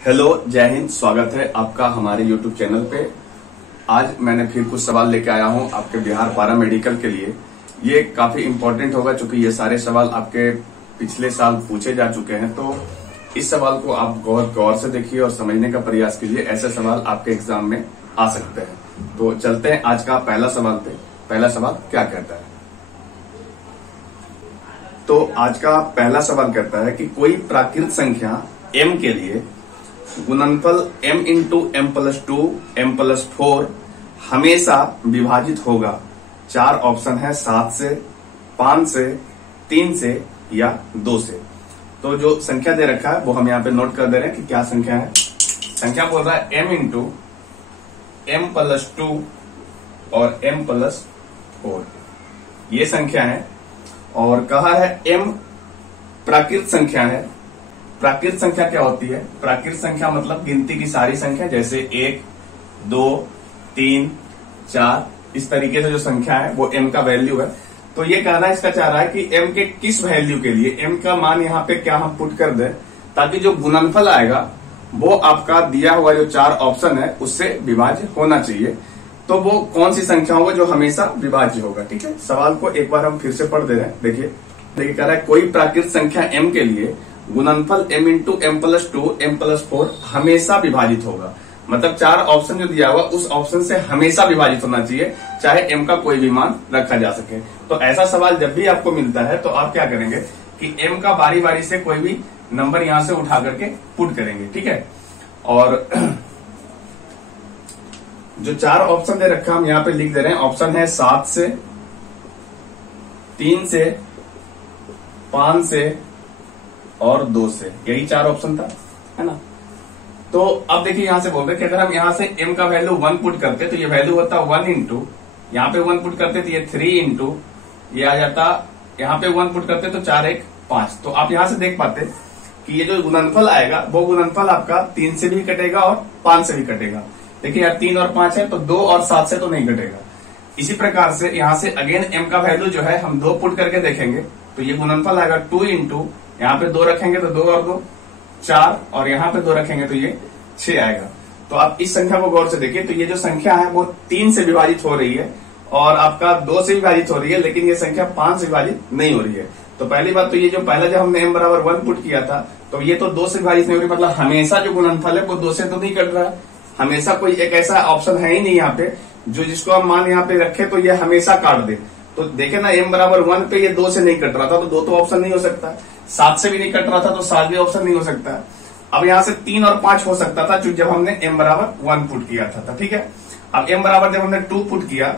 Hello, जय हिंद। स्वागत है आपका हमारे YouTube चैनल पे। आज मैंने फिर कुछ सवाल लेके आया हूं आपके बिहार पारा मेडिकल के लिए। ये काफी इम्पोर्टेंट होगा क्योंकि ये सारे सवाल आपके पिछले साल पूछे जा चुके हैं। तो इस सवाल को आप बहुत गौर से देखिए और समझने का प्रयास कीजिए। ऐसे सवाल आपके एग्जाम में आ सकते हैं। तो चलते हैं आज का पहला सवाल पे। पहला सवाल क्या कहता है? तो आज का पहला सवाल कहता है कि कोई प्राकृत संख्या m के लिए गुणनफल m into M plus 2 m plus 4 हमेशा विभाजित होगा। 4 ऑप्शन है, 7 से, 5 से, 3 से या 2 से। तो जो संख्या दे रखा है वो हम यहाँ पे नोट कर दे रहे हैं कि क्या संख्या है। संख्या बोल रहा है m इंटू एम प्लस 2 और m प्लस 4, ये संख्या है। और कहा है m प्राकृत संख्या है। प्राकृत संख्या क्या होती है? प्राकृत संख्या मतलब गिनती की सारी संख्या, जैसे 1, 2, 3, 4, इस तरीके से जो संख्या है वो m का वैल्यू है। तो ये कहना इसका चाह रहा है कि m के किस वैल्यू के लिए m का मान यहाँ पे क्या हम पुट कर दें ताकि जो गुणनफल आएगा वो आपका दिया हुआ जो 4 ऑप्शन है उससे विभाज्य होना चाहिए। तो वो कौन सी संख्या होगा जो हमेशा विभाज्य होगा। ठीक है, सवाल को एक बार हम फिर से पढ़ दे रहे हैं। देखिए कह रहा है कोई प्राकृत संख्या m के लिए गुणनफल m into M plus 2 m plus 4 हमेशा विभाजित होगा। मतलब 4 ऑप्शन जो दिया हुआ उस ऑप्शन से हमेशा विभाजित होना चाहिए, चाहे m का कोई भी मान रखा जा सके। तो ऐसा सवाल जब भी आपको मिलता है तो आप क्या करेंगे कि m का बारी बारी से कोई भी नंबर यहां से उठा करके पुट करेंगे। ठीक है, और जो 4 ऑप्शन दे रखा हम यहाँ पे लिख दे रहे हैं। ऑप्शन है 7 से, 3 से, 5 से और 2 से। यही 4 ऑप्शन था, है ना। तो अब देखिए यहां से बोल रहे कि अगर हम यहां से m का वैल्यू 1 पुट करते तो ये वैल्यू होता 1 इंटू, यहाँ पे 1 पुट करते तो ये 3 इंटू, ये आ जाता, यहाँ पे 1 पुट करते तो 4 1 5। तो आप यहां से देख पाते कि ये जो गुणनफल आएगा वो गुणनफल आपका 3 से भी कटेगा और 5 से भी कटेगा। देखिए यार 3 और 5 है तो 2 और 7 से तो नहीं कटेगा। इसी प्रकार से यहाँ से अगेन m का वैल्यू जो है हम 2 पुट करके देखेंगे तो ये गुणनफल आएगा 2 इंटू, यहाँ पे 2 रखेंगे तो 2 और 2 4, और यहाँ पे 2 रखेंगे तो ये 6 आएगा। तो आप इस संख्या को गौर से देखिए। तो ये जो संख्या है वो 3 से विभाजित हो रही है और आपका 2 से विभाजित हो रही है, लेकिन ये संख्या 5 से विभाजित नहीं हो रही है। तो पहली बात तो ये जो पहला जब हमने m बराबर 1 पुट किया था तो ये तो 2 से विभाजित नहीं हो रही, मतलब हमेशा जो गुणनफल है वो 2 से तो नहीं कट रहा है। हमेशा कोई एक ऐसा ऑप्शन है ही नहीं यहाँ पे जो जिसको हम मान यहाँ पे रखे तो ये हमेशा काट दे। तो देखे ना m बराबर 1 पे ये 2 से नहीं कट रहा था तो 2 तो ऑप्शन नहीं हो सकता। 7 से भी नहीं कट रहा था तो 7 भी ऑप्शन नहीं हो सकता। अब यहाँ से 3 और 5 हो सकता था जब हमने m बराबर 1 पुट किया था। ठीक है, अब m बराबर जब हमने 2 पुट किया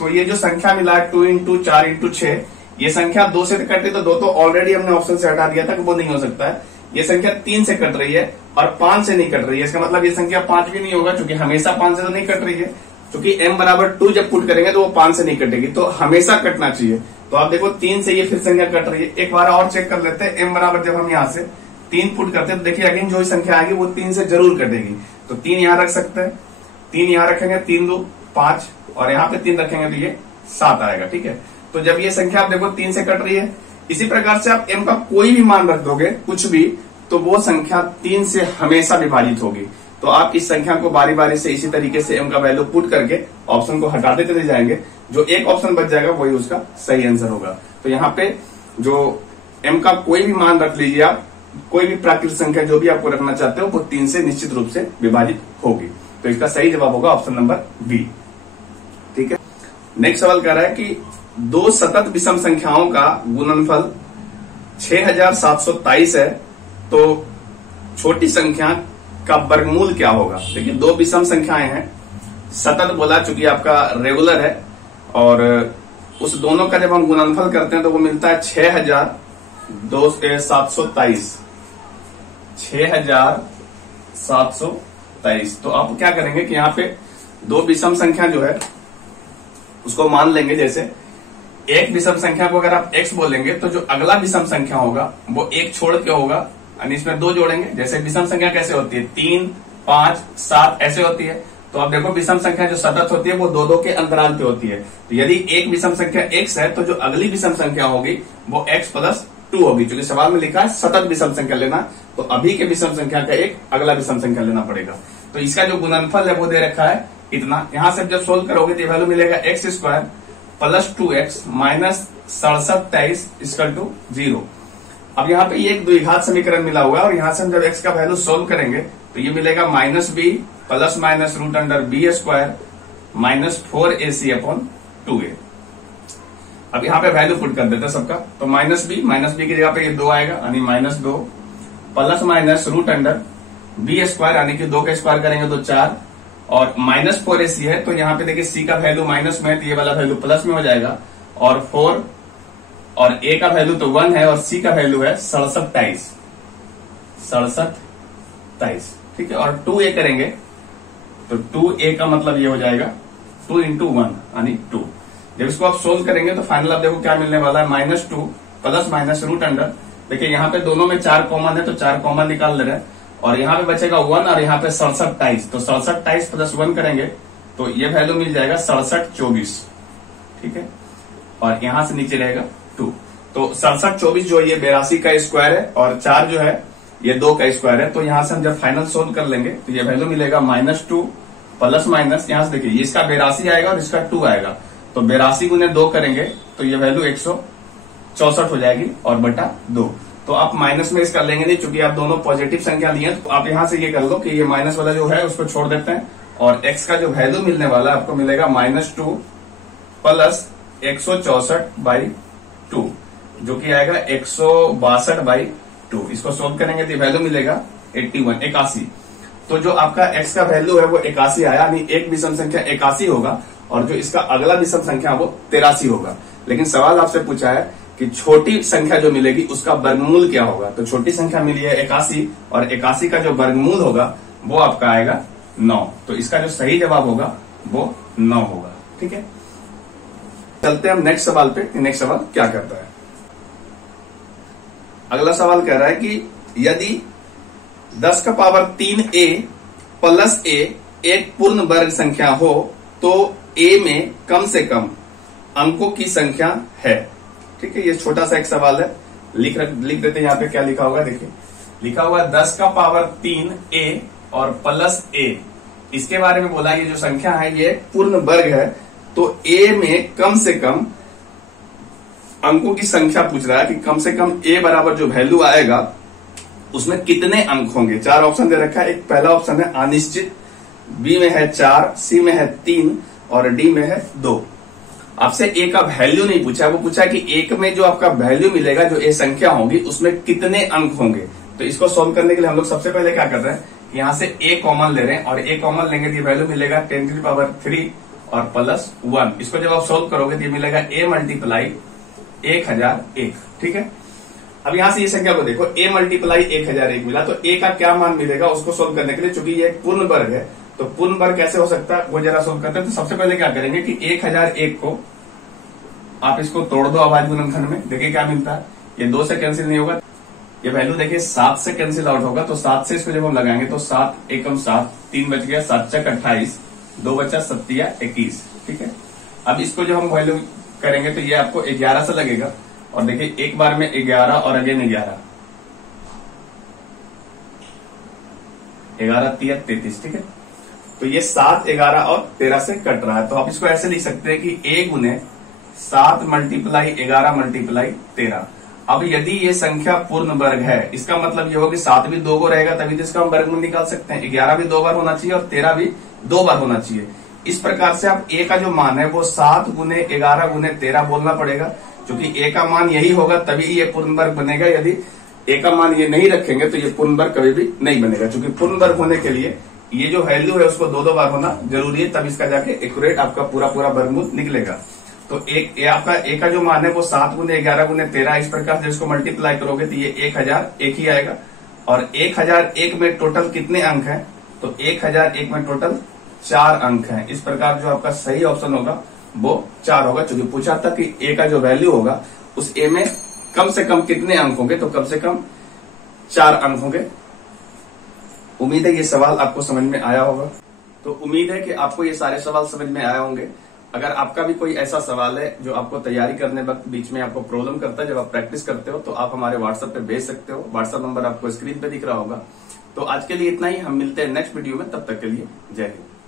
तो ये जो संख्या मिला 2 इंटू 4 इंटू 6, ये संख्या 2 से कटे तो 2 तो ऑलरेडी हमने ऑप्शन से हटा दिया था कि वो नहीं हो सकता है। ये संख्या 3 से कट रही है और 5 से नहीं कट रही है। इसका मतलब ये संख्या 5 भी नहीं होगा क्योंकि हमेशा 5 से तो नहीं कट रही है। क्योंकि m बराबर 2 जब पुट करेंगे तो वो 5 से नहीं कटेगी, तो हमेशा कटना चाहिए। तो आप देखो 3 से ये फिर संख्या कट रही है। एक बार और चेक कर लेते हैं। m बराबर जब हम यहाँ से 3 पुट करते हैं तो देखिए अगेन जो संख्या आएगी वो 3 से जरूर कटेगी। तो 3 यहाँ रख सकते हैं, 3 यहाँ रखेंगे, 3 2 5 और यहाँ पे 3 रखेंगे तो ये 7 आएगा। ठीक है, तो जब ये संख्या आप देखो 3 से कट रही है, इसी प्रकार से आप m का कोई भी मान रख दोगे कुछ भी तो वो संख्या 3 से हमेशा विभाजित होगी। तो आप इस संख्या को बारी बारी से इसी तरीके से m का वैल्यू पुट करके ऑप्शन को हटाते चले जाएंगे। जो एक ऑप्शन बच जाएगा वही उसका सही आंसर होगा। तो यहाँ पे जो m का कोई भी मान रख लीजिए आप, कोई भी प्राकृत संख्या जो भी आपको रखना चाहते हो वो 3 से निश्चित रूप से विभाजित होगी। तो इसका सही जवाब होगा ऑप्शन नंबर बी। ठीक है, नेक्स्ट सवाल कह रहा है कि 2 सतत विषम संख्याओं का गुणनफल 6723 है तो छोटी संख्या का वर्गमूल क्या होगा। देखिए 2 विषम संख्याएं हैं, सतत बोला चूंकि आपका रेगुलर है, और उस दोनों का जब हम गुणनफल करते हैं तो वो मिलता है 6723। 6723। तो आप क्या करेंगे कि यहाँ पे 2 विषम संख्या जो है उसको मान लेंगे। जैसे एक विषम संख्या को अगर आप x बोलेंगे तो जो अगला विषम संख्या होगा वो 1 छोड़ के होगा और इसमें 2 जोड़ेंगे। जैसे विषम संख्या कैसे होती है, 3 5 7 ऐसे होती है। तो आप देखो विषम संख्या जो सतत होती है वो 2 2 के अंतराल पे होती है। तो यदि एक विषम संख्या x है तो जो अगली विषम संख्या होगी वो x प्लस 2 होगी, क्योंकि सवाल में लिखा है सतत विषम संख्या लेना, तो अभी के विषम संख्या का एक अगला विषम संख्या लेना पड़ेगा। तो इसका जो गुणनफल है वो दे रखा है इतना। यहां से जब सोल्व करोगे तो वैल्यू मिलेगा X square plus 2x minus 67 equal to 0। अब यहाँ पे ये एक द्विघात समीकरण मिला हुआ है, और यहां से हम जब x का वैल्यू सोल्व करेंगे तो ये मिलेगा minus B plus minus root under B square minus 4ac upon 2a। अब यहाँ पे वैल्यू पुट कर देते हैं सबका, तो माइनस बी की जगह पे ये 2 आएगा, यानी -2 plus minus root under B square, यानी कि 2 का स्क्वायर करेंगे तो 4, और माइनस 4ac है, तो यहाँ पे देखिए c का वैल्यू माइनस में है तो ये वाला वैल्यू प्लस में हो जाएगा, और 4 और a का वैल्यू तो 1 है, और c का वैल्यू है 67, ठीक है। और 2a करेंगे तो 2a का मतलब ये हो जाएगा 2 इंटू 1 यानी 2। जब इसको आप सोल्व करेंगे तो फाइनल आप देखो क्या मिलने वाला है, -2 प्लस माइनस रूट अंडर, देखिए यहाँ पे दोनों में 4 कॉमन है तो 4 कॉमन निकाल ले रहे हैं, और यहाँ पे बचेगा 1 और यहाँ पे 67, तो 67 प्लस 1 करेंगे तो ये वैल्यू मिल जाएगा 6724, ठीक है। और यहाँ से नीचे रहेगा 2, तो 6724 जो ये 82 का स्क्वायर है, और 4 जो है ये 2 का स्क्वायर है। तो यहाँ से हम जब फाइनल सोल्व कर लेंगे तो ये वैल्यू मिलेगा -2 प्लस माइनस, यहाँ से देखिए ये इसका 82 आएगा और इसका 2 आएगा, तो 82 गुने 2 करेंगे तो ये वैल्यू 164 हो जाएगी और बटा 2। तो आप माइनस में इसका लेंगे नहीं, चूंकि आप दोनों पॉजिटिव संख्या लिए हैं, तो आप यहां से ये कर लो कि ये माइनस वाला जो है उसको छोड़ देते हैं, और x का जो वैल्यू मिलने वाला है आपको मिलेगा -2 प्लस 164/2, जो कि आएगा 162/2। इसको सोल्व करेंगे तो वैल्यू मिलेगा 81। तो जो आपका x का वैल्यू है वो 81 आया, यानी एक विषम संख्या 81 होगा, और जो इसका अगला विषम संख्या वो 83 होगा। लेकिन सवाल आपसे पूछा है कि छोटी संख्या जो मिलेगी उसका वर्गमूल क्या होगा, तो छोटी संख्या मिली है 81, और 81 का जो वर्गमूल होगा वो आपका आएगा 9, तो इसका जो सही जवाब होगा वो 9 होगा, ठीक है। चलते हैं हम नेक्स्ट सवाल पे, नेक्स्ट सवाल क्या करता है। अगला सवाल कह रहा है कि यदि 10 का पावर 3a प्लस a एक पूर्ण वर्ग संख्या हो तो a में कम से कम अंकों की संख्या है, ठीक है। ये छोटा सा एक सवाल है, लिख देते हैं यहाँ पे क्या लिखा होगा। देखिए लिखा हुआ 10 का पावर 3a और प्लस a, इसके बारे में बोला ये जो संख्या है ये पूर्ण वर्ग है, तो a में कम से कम अंकों की संख्या पूछ रहा है कि कम से कम a बराबर जो वैल्यू आएगा उसमें कितने अंक होंगे। 4 ऑप्शन दे रखा है, एक पहला ऑप्शन है अनिश्चित, बी में है 4, सी में है 3 और डी में है 2। आपसे ए का वैल्यू नहीं पूछा, वो पूछा कि एक में जो आपका वैल्यू मिलेगा, जो ए संख्या होगी उसमें कितने अंक होंगे। तो इसको सोल्व करने के लिए हम लोग सबसे पहले क्या कर रहे हैं, यहाँ से ए कॉमन ले रहे हैं, और ए कॉमन लेंगे तो वैल्यू मिलेगा 10³ और प्लस 1। इसको जब आप सोल्व करोगे तो ये मिलेगा a मल्टीप्लाई 1001, ठीक है। अब यहां से ये संख्या को देखो, a मल्टीप्लाई 1001 मिला, तो a का क्या मान मिलेगा उसको सोल्व करने के लिए, चूंकि ये एक पूर्ण वर्ग है तो पूर्ण वर्ग कैसे हो सकता है वो जरा सोल्व करते हैं। तो सबसे पहले क्या करेंगे कि 1001 को आप इसको तोड़ दो अभाज्य गुणनखंड में, देखिए क्या मिलता है। ये 2 से कैंसिल नहीं होगा, ये वैल्यू देखिए 7 से कैंसिल आउट होगा, तो 7 से इसको जब हम लगाएंगे तो 7 एकम 7, 3 बच गया, 7 चक 28, 2 बचा 7 या 21, ठीक है। अब इसको जब हम वैल्यू करेंगे तो ये आपको 11 से लगेगा, और देखिए एक बार में 11 और अगेन 11, 11 3 33, ठीक है। तो ये 7, 11 और 13 से कट रहा है, तो आप इसको ऐसे लिख सकते हैं कि a गुने 7 मल्टीप्लाई 11 मल्टीप्लाई 13। अब यदि ये संख्या पूर्ण वर्ग है, इसका मतलब ये होगा कि 7 भी 2 बार रहेगा, तभी तो इसका हम वर्गमूल निकाल सकते हैं। 11 भी 2 बार होना चाहिए और 13 भी 2 बार होना चाहिए। इस प्रकार से आप a का जो मान है वो 7 गुने 11 गुने 13 बोलना पड़ेगा, क्योंकि a का मान यही होगा तभी ये पूर्ण वर्ग बनेगा। यदि a का मान ये नहीं रखेंगे तो ये पूर्ण वर्ग कभी भी नहीं बनेगा, क्योंकि पूर्ण वर्ग होने के लिए ये जो वैल्यू है उसको 2 बार होना जरूरी है, तब इसका जाके एक्यूरेट आपका पूरा वर्गमूल निकलेगा। तो आपका a का जो मान है वो 7 गुने 11 गुने 13, इस प्रकार से इसको मल्टीप्लाई करोगे तो ये 1001 ही आएगा। और 1001 में टोटल कितने अंक हैं, तो 1001 में टोटल 4 अंक हैं। इस प्रकार जो आपका सही ऑप्शन होगा वो 4 होगा, क्योंकि पूछा था कि a का जो वैल्यू होगा उस a में कम से कम कितने अंक होंगे, तो कम से कम 4 अंक होंगे। उम्मीद है ये सवाल आपको समझ में आया होगा। तो उम्मीद है कि आपको ये सारे सवाल समझ में आए होंगे, अगर आपका भी कोई ऐसा सवाल है जो आपको तैयारी करने वक्त बीच में आपको प्रॉब्लम करता है जब आप प्रैक्टिस करते हो, तो आप हमारे व्हाट्सएप पे भेज सकते हो। व्हाट्सएप नंबर आपको स्क्रीन पे दिख रहा होगा। तो आज के लिए इतना ही, हम मिलते हैं नेक्स्ट वीडियो में, तब तक के लिए जय हिंद।